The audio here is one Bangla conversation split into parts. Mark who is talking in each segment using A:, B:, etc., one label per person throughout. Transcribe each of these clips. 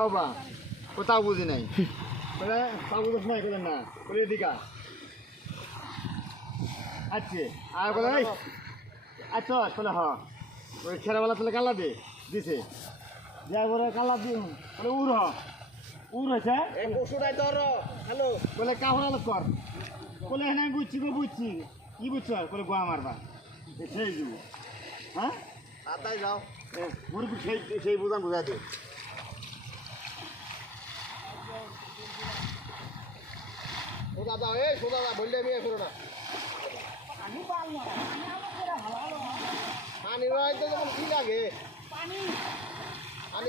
A: বাবা বুঝি নাই। বলে তাও বুঝিস নাই বলেন না। বলে এদিকা। আচ্ছা আর বলে এই আচ্ছা বলে হ। ওই ছেলেবেলা তাহলে কালা দে দিছে। যাই বলে কালা দি বলে উর হ। উর হয়েছে
B: এই পশুটাই ধরো হ্যালো
A: বলে কাহর আলোক কর বলে হ্যাঁ আমি বুঝছি গো বুঝছি কি বুঝছ বলে গোয়া মারবা সেই যুগ হ্যাঁ
B: তাতাই যাও।
A: মুরগি সেই সেই বুঝান বুঝাই দে।
B: যাও এই সোজা যাও বললে মেয়ে করো না। পানি রয়েছে যখন কি লাগে? পানি।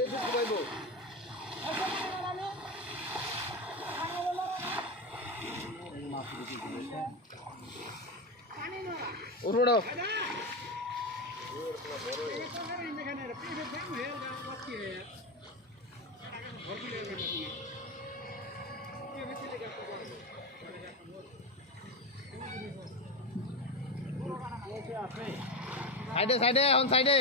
B: দুধ পাইব উঠো সাইডে সাইডে এখন সাইডে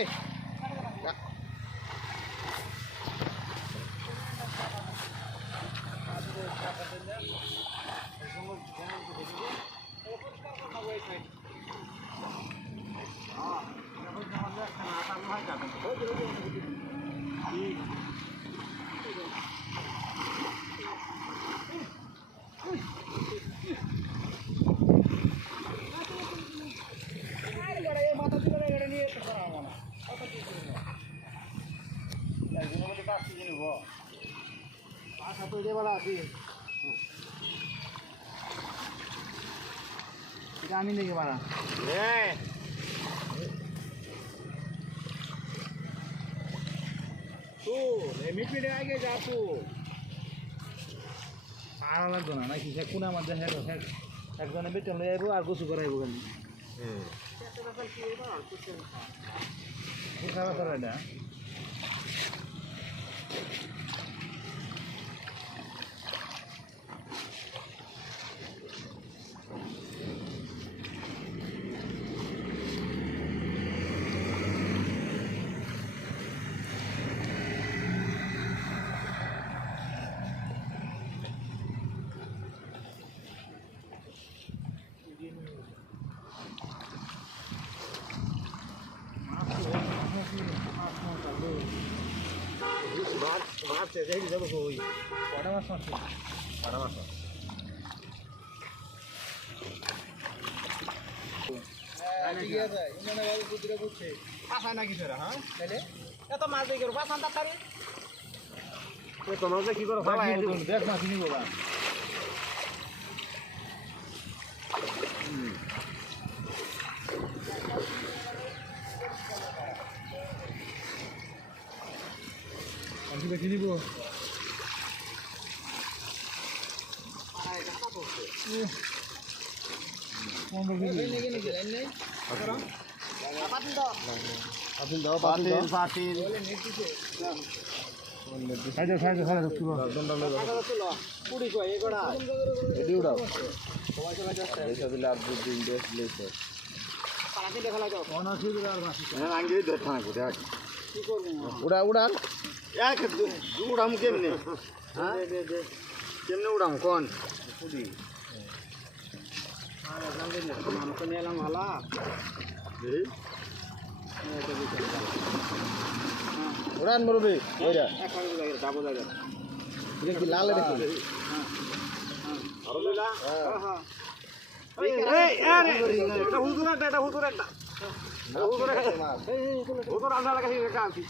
A: এটা আমি দেখে বাড়া
B: হ্যাঁ শুন এই মিটমিটে আগে যা তুই
A: আর লাগতো না নাকি সে কোন আমার দেখে হ্যাঁ একজনে বেতন লই আইবো আর গোসু করাইবো খালি কোথা কথা এটা
B: মারছে যাই যাব কই
A: কটা মাছ মারছে
B: কাটা মাছ ঠিক আছে ইমানে বাবু কুদিরে বুঝছে পাশায় নাকি সেরা হ্যাঁ তাইলে এত মাছ দেখি পাশান তাড়াতাড়ি তোমরা যে কি করো
A: দেখ মাছ নিবো
B: কি করব
C: উড়া উড়ান
A: এক উড়াম কেমনে কেমনে উড়াম কোন
B: এলাম ভালা
C: উড়ান মুরবি এটা কি লাল এটা
B: হুজুর একটা এটা হুজুর একটা হুজুর হুজুর আমরা কাছে কালছি